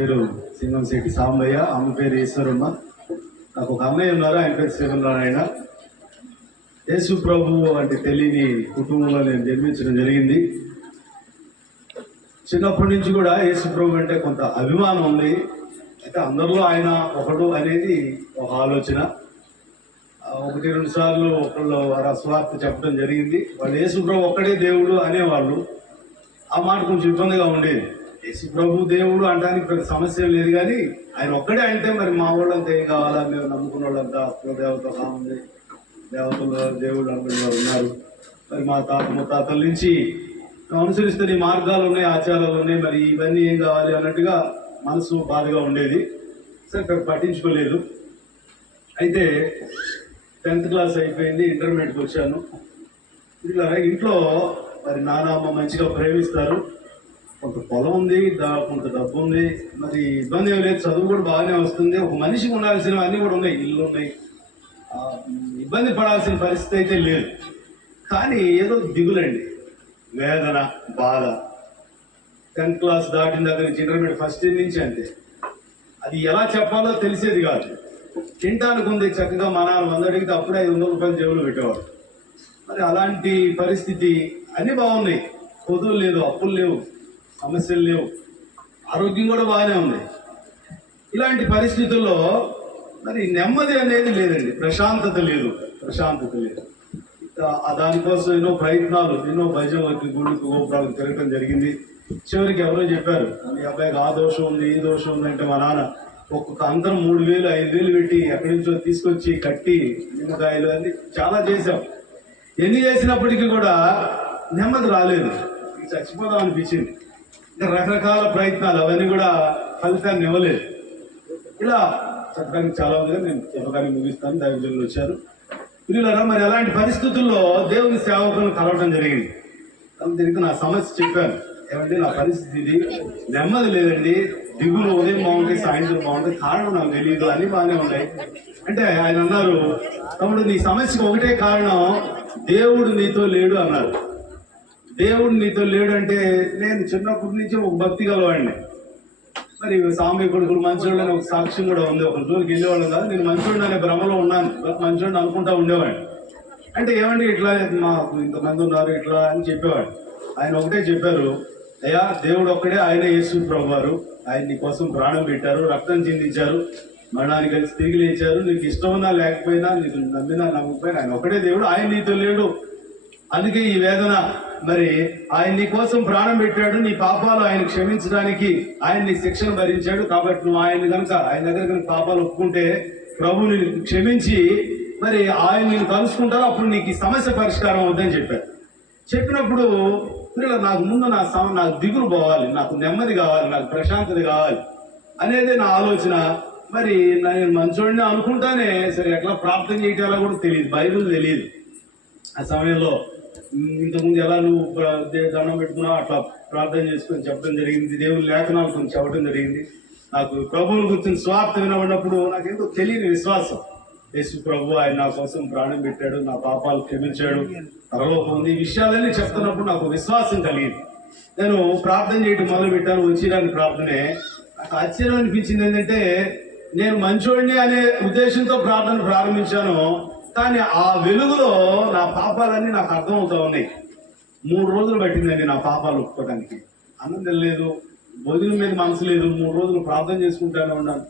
పేరు సింగంశెట్టి సాంబయ్య, ఆమె పేరు ఈశ్వరమ్మ. నాకు ఒక అన్నయ్య ఉన్నారు, ఆయన పేరు శివనారాయణ. యేసు ప్రభు అంటే తెలియని కుటుంబంలో నేను జన్మించడం జరిగింది. చిన్నప్పటి నుంచి కూడా యేసు ప్రభు అంటే కొంత అభిమానం ఉంది. అయితే అందరిలో ఆయన ఒకడు అనేది ఒక ఆలోచన. 1-2 సార్లు ఒకళ్ళు స్వార్థ చెప్పడం జరిగింది. వాళ్ళు యేసు ప్రభు ఒక్కడే దేవుడు అనేవాళ్ళు. ఆ మాట కొంచెం ఇబ్బందిగా ఉండేది. యేసు ప్రభు దేవుడు అనడానికి పెద్ద సమస్య లేదు, కానీ ఆయన ఒక్కడే అంటే మరి మా వాళ్ళంతా ఏం కావాలా, మేము నమ్ముకున్న వాళ్ళంతా దేవత కావాలి, దేవతలు దేవుడు అనుకునే ఉన్నారు. మరి మా తాత ముత్తాతల నుంచి అనుసరిస్తున్న ఈ మార్గాలు ఉన్నాయి, ఆచారాలు ఉన్నాయి, మరి ఇవన్నీ ఏం కావాలి అన్నట్టుగా మనసు బాధగా ఉండేది. సరే పట్టించుకోలేదు. అయితే 10th క్లాస్ అయిపోయింది, ఇంటర్మీడియట్కి వచ్చాను. ఇట్లా ఇంట్లో మరి నాన్నమ్మ మంచిగా ప్రేమిస్తారు, కొంత పొలం ఉంది, కొంత డబ్బు ఉంది, మరి ఇబ్బంది ఏమి లేదు, చదువు కూడా బాగానే వస్తుంది. ఒక మనిషికి ఉండాల్సినవి అన్నీ కూడా ఉన్నాయి, ఇల్లు ఉన్నాయి, ఇబ్బంది పడాల్సిన పరిస్థితి అయితే లేదు. కానీ ఏదో దిగులండి, వేదన, బాధ. 10th క్లాస్ దాటిన దగ్గర నుంచి ఇంటర్మీడియట్ ఫస్ట్ ఇయర్ నుంచి అంతే. అది ఎలా చెప్పాలో తెలిసేది కాదు. తింటానికి ఉంది చక్కగా, మా నాన్న 100 అడిగితే అప్పుడే 500 రూపాయలు జేబులో పెట్టేవారు. మరి అలాంటి పరిస్థితి, అన్నీ బాగున్నాయి, కొదువులు లేదు, అప్పులు లేవు, సమస్యలు లేవు, ఆరోగ్యం కూడా బాగానే ఉంది. ఇలాంటి పరిస్థితుల్లో మరి నెమ్మది అనేది లేదండి, ప్రశాంతత లేదు. దానికోసం ఎన్నో ప్రయత్నాలు, ఎన్నో భజనలకి, గుళ్ళకి, గోపురాలకు తిరగడం జరిగింది. చివరికి ఎవరో చెప్పారు, మీ అబ్బాయికి ఆ దోషం ఉంది, ఈ దోషం ఉంది అంటే మా నాన్న ఒక్కొక్క అంతరం 3,000 5,000 పెట్టి ఎక్కడి నుంచో తీసుకొచ్చి కట్టి నిమ్మకాయలు అన్ని చాలా చేశాం. ఎన్ని చేసినప్పటికీ కూడా నెమ్మది రాలేదు, చచ్చిపోదాం అనిపించింది. ఇంకా రకరకాల ప్రయత్నాలు, అవన్నీ కూడా ఫలితాన్ని ఇవ్వలేదు. ఇలా చెప్పడానికి చాలా ఉంది, నేను చెప్పడానికి ముగిస్తాను. దైవజనులు వచ్చారు. పిల్లలారా, మరి అలాంటి పరిస్థితుల్లో దేవుని సేవకులను కలవడం జరిగింది. తిరిగి నా సమస్య చెప్పాను, ఏమంటే నా పరిస్థితి ఇది, నెమ్మది లేదండి, దిగులు ఉదయం బాగుంటాయి, సాయంత్రం బాగుంటాయి, కారణం నాకు తెలియదు, అన్ని బాగానే ఉన్నాయి అంటే ఆయన అన్నారు, తమ్ముడు నీ సమస్యకు ఒకటే కారణం, దేవుడు నీతో లేడు అన్నారు. దేవుడు నీతో లేడు అంటే నేను చిన్నప్పటి నుంచి ఒక భక్తి గలవాడిని. మరి సాంబయ్య కొడుకులు మంచోళ్ళు అని ఒక సాక్ష్యం కూడా ఉంది. ఒక రోజుకి వెళ్ళేవాళ్ళం కాదు, నేను మంచోడిని అనే భ్రమలో ఉన్నాను, మంచోడిని అనుకుంటా ఉండేవాడిని. అంటే ఏమండి ఇట్లా మాకు ఇంతమంది ఉన్నారు ఇట్లా అని చెప్పేవాడు. ఆయన ఒకటే చెప్పారు, అయ్యా దేవుడు ఒక్కడే, ఆయన యేసు ప్రభు వారు, ఆయన నీ కోసం ప్రాణం పెట్టారు, రక్తం చిందించారు, మరణానికి కలిసి తిరిగి లేచారు. నీకు ఇష్టం ఉన్నా లేకపోయినా, నీకు నమ్మినా నమ్మకపోయినా ఆయన ఒకటే దేవుడు, ఆయన నీతో లేడు. అందుకే ఈ వేదన. మరి ఆయన నీ కోసం ప్రాణం పెట్టాడు, నీ పాపాలు ఆయన క్షమించడానికి ఆయన నీ శిక్షను భరించాడు. కాబట్టి నువ్వు ఆయన దగ్గర కనుక పాపాలు ఒప్పుకుంటే ప్రభు నిన్ను క్షమించి మరి ఆయన నేను కలుసుకుంటారు, అప్పుడు నీకు ఈ సమస్య పరిష్కారం అవుతుందని చెప్పారు. చెప్పినప్పుడు నాకు ముందు నాకు దిగులు పోవాలి, నాకు నెమ్మది కావాలి, నాకు ప్రశాంతత కావాలి అనేది నా ఆలోచన. మరి నేను మంచోడిని అనుకుంటానే, సరే ఎట్లా ప్రార్థన చేయటాలో కూడా తెలియదు, బైబిల్ తెలియదు. ఆ సమయంలో ఇంతకుముందు ఎలా నువ్వు దండం పెట్టుకున్నావు అట్లా ప్రార్థన చేసుకొని చెప్పడం జరిగింది. దేవుని లేఖనాలు కొంచెం చెప్పడం జరిగింది. నాకు ప్రభువుని గురించి స్వార్థ వినబడినప్పుడు నాకేంటో తెలియని విశ్వాసం, యేసు ప్రభు ఆయన నా కోసం ప్రాణం పెట్టాడు, నా పాపాలు క్షమించాడు, పరలోకం ఉంది, ఈ విషయాలన్నీ చెప్తున్నప్పుడు నాకు విశ్వాసం కలిగింది. నేను ప్రార్థన చేయడం మొదలు పెట్టాను. వచ్చిరాని ప్రార్థనే నాకు ఆశ్చర్యం అనిపించింది. ఏంటంటే నేను మంచోడిని అనే ఉద్దేశంతో ప్రార్థన ప్రారంభించాను, కానీ ఆ వెలుగులో నా పాపాలన్నీ నాకు అర్థమవుతా ఉన్నాయి. 3 రోజులు పట్టిందండి నా పాపాలు ఒప్పుకోవడానికి. అన్నం తెలియలేదు, భోజనం మీద మనసు లేదు, 3 రోజులు ప్రార్థన చేసుకుంటానే ఉన్నాను.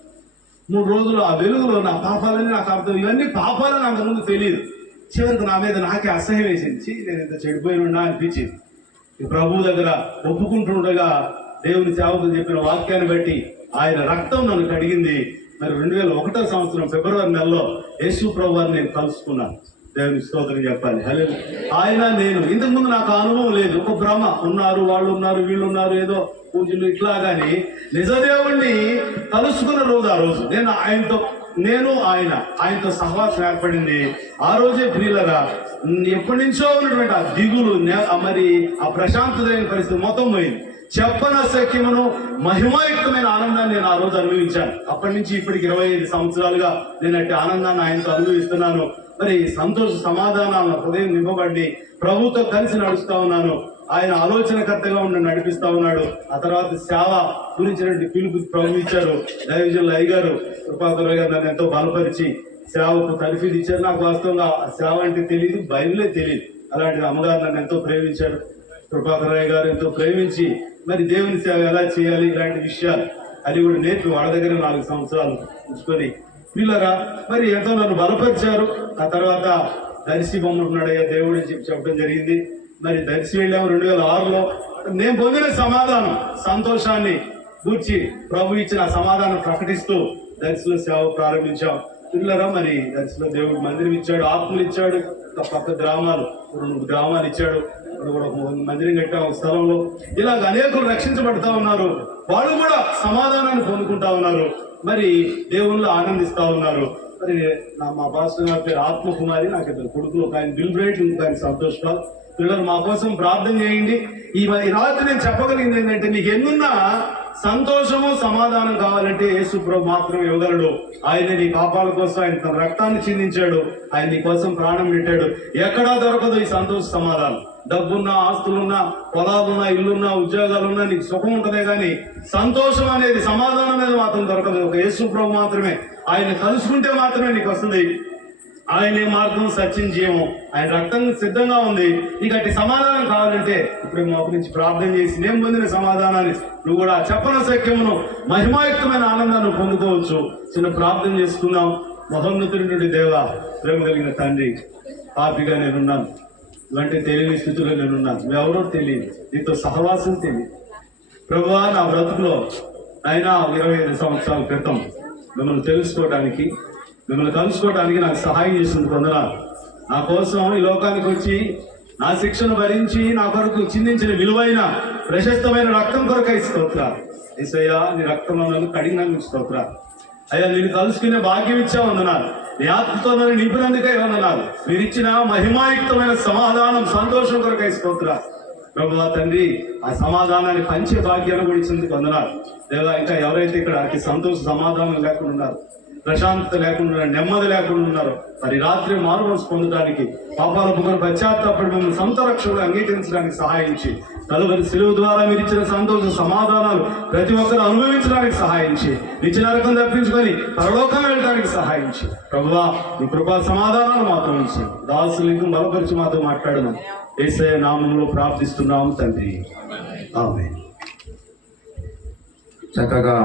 3 రోజులు ఆ వెలుగులో నా పాపాలన్నీ నాకు అర్థం. ఇవన్నీ పాపాలని అంత ముందు తెలియదు. చివరికి నా మీద నాకే అసహ్యం వేసింది, నేను ఇంత చెడిపోయినా అనిపించింది. ప్రభు దగ్గర ఒప్పుకుంటుండగా దేవుని సేవకులు చెప్పిన వాక్యాన్ని బట్టి ఆయన రక్తం నన్ను కడిగింది. మరి 2001వ సంవత్సరం ఫిబ్రవరి నెలలో యేసు ప్రభు వారిని నేను కలుసుకున్నాను. దేవుని స్తోత్రం చెప్పాలి. ఆయన నేను ఇంతకుముందు నాకు అనుభవం లేదు, ఒక భ్రమ, ఉన్నారు వాళ్ళు ఉన్నారు వీళ్ళు ఉన్నారు, ఏదో పూజలు ఇట్లా. కానీ నిజదేవుణ్ణి కలుసుకున్న రోజు ఆ రోజు నేను ఆయనతో సహవాసం ఏర్పడింది. ఆ రోజే ప్రియులరా, ఎప్పటి నుంచో ఉన్నటువంటి ఆ దిగులు, మరి ఆ ప్రశాంతమైన పరిస్థితి మొత్తం పోయింది. చెప్పనశక్యమును మహిమాయుక్తమైన ఆనందాన్ని నేను ఆ రోజు అనుభవించాను. అప్పటి నుంచి ఇప్పటికి 25 సంవత్సరాలుగా నేను అట్టి ఆనందాన్ని ఆయనతో అనుభవిస్తున్నాను. మరి సంతోష సమాధానాలను హృదయం నింపబడి ప్రభుతో కలిసి నడుస్తా ఉన్నాను. ఆయన ఆలోచనకర్తగా ఉండి నడిపిస్తా ఉన్నాడు. ఆ తర్వాత సేవ గురించినటువంటి పిలుపు ప్రభు ఇచ్చారు. దైవజనులు అయ్యగారు కృపాకర్ గారు నన్ను ఎంతో బలపరిచి సేవకు తరఫీదు ఇచ్చారు. నాకు వాస్తవంగా సేవ అంటే తెలియదు, బైబిలే తెలియదు. అలాంటి అమ్మగారు నన్ను ఎంతో ప్రేమించారు. కృపాకర్ గారు ఎంతో ప్రేమించి మరి దేవుని సేవ ఎలా చేయాలి ఇలాంటి విషయాలు అది కూడా నేర్పి వాళ్ళ దగ్గర 4 సంవత్సరాలు ఉంచుకొని వీళ్ళరా మరి ఎంతో నన్ను బలపరిచారు. ఆ తర్వాత దర్శి బొమ్మ ఉన్నాడయ్యా దేవుడు అని చెప్పడం జరిగింది. మరి దర్శి వెళ్ళాము 2006లో. నేను పొందిన సమాధానం సంతోషాన్ని కూర్చి ప్రభు ఇచ్చిన సమాధానం ప్రకటిస్తూ దర్శిలో సేవ ప్రారంభించాం. పిల్లరా మరి దర్శిలో దేవుడు మందిరం ఇచ్చాడు, ఆత్మలు ఇచ్చాడు, పక్క గ్రామాలు 2 గ్రామాలు ఇచ్చాడు. కూడా మందిరం కట్టాం ఒక స్థలంలో. ఇలాగ అనేకులు రక్షించబడతా ఉన్నారు. వాళ్ళు కూడా సమాధానాన్ని పొందుకుంటా ఉన్నారు. మరి దేవుళ్ళు ఆనందిస్తా ఉన్నారు. మరి మా పాస్టర్ గారి పేరు ఆత్మకుమారి, నాకు 2 కొడుకులు, ఒక ఆయన బిల్బ్రేట్, ఇంకొక ఆయన సంతోష్ పాల్. పిల్లలు మా కోసం ప్రార్థన చేయండి. ఈ రాత్రి నేను చెప్పగలిగింది ఏంటంటే, నీకు ఎన్నున్నా సంతోషము సమాధానం కావాలంటే యేసు ప్రభు మాత్రం ఇవ్వగలడు. ఆయన నీ పాపాల కోసం ఆయన తన రక్తాన్ని చిందించాడు. ఆయన నీ కోసం ప్రాణం పెట్టాడు. ఎక్కడా దొరకదు ఈ సంతోష సమాధానం. డబ్బున్నా, ఆస్తులున్నా, పొలాలున్నా, ఇల్లున్నా, ఉద్యోగాలున్నా నీకు సుఖం ఉంటదే గాని సంతోషం అనేది, సమాధానం అనేది మాత్రం దొరకదు. ఒక యేసు ప్రభు మాత్రమే. ఆయన కలుసుకుంటే మాత్రమే నీకు వస్తుంది. ఆయనే మార్గం, సత్యం, జీవం. ఆయన రక్తం సిద్ధంగా ఉంది. నీకు అట్టి సమాధానం కావాలంటే ఇప్పుడు మా గురించి ప్రార్థన చేసి నేను పొందిన సమాధానాన్ని నువ్వు కూడా చెప్పన సఖ్యమును మహిమాయుక్తమైన ఆనందాన్ని పొందుకోవచ్చు. చిన్న ప్రార్థన చేసుకుందాం. మహోన్నతుడి దేవ, ప్రేమ కలిగిన తండ్రి, పాపిగా నేనున్నాను. ఇలాంటి తెలియని స్థితిలో నేనున్నాను. ఎవరో తెలియదు, నీతో సహవాసం తెలియదు. ప్రభువా, నా బ్రతుకులో అయినా 25 సంవత్సరాల క్రితం మిమ్మల్ని తెలుసుకోవడానికి, మిమ్మల్ని కలుసుకోవడానికి నాకు సహాయం చేసింది వందనాలు. నా కోసం ఈ లోకానికి వచ్చి నా శిక్షను భరించి నా కొరకు చిందించిన విలువైన ప్రశస్తమైన రక్తం కొరకై స్తోత్రాలు. యేసయ్యా, నీ రక్తంలో నన్ను కడిగినందుకు స్తోత్రాలు. అయ్యా, నేను కలుసుకునే భాగ్యం ఇచ్చా వందనాలు. నీ ఆత్మతో నన్ను నింపినందుకే వందనాలు. మీరు ఇచ్చిన మహిమాయుక్తమైన సమాధానం, సంతోషం కొరకై స్తోత్రాలు. ప్రభువా తండ్రి, ఆ సమాధానాన్ని పంచే భాగ్యాన్ని కూడా ఇచ్చినందుకు వందనాలు. లేదా ఇంకా ఎవరైతే ఇక్కడ అతి సంతోష సమాధానం లేకుండా ఉన్నారు, ప్రశాంతత లేకుండా ఉన్నారు, నెమ్మది లేకుండా ఉన్నారు, మరి రాత్రి మారుమనసు పొందడానికి, పాపాల పుగరు పశ్చాత్తాపడి మిమ్మల్ని సొంత రక్షణలో అంగీకరించడానికి సహాయించి, కలువరి శిలువ ద్వారా మీరు ఇచ్చిన సంతోష సమాధానాలు ప్రతి ఒక్కరు అనుభవించడానికి సహాయించి, నిత్య నరకం తప్పించుకొని పరలోకం వెళ్ళడానికి సహాయించి, ప్రభువా ఈ కృపా సమాధానాలు మాత్రం ఇచ్చి దాసులకు బలపరిచి మాతో మాట్లాడను యేసయ్య నామములో ప్రార్థిస్తున్నాము తండ్రి, ఆమేన్. చక్కగా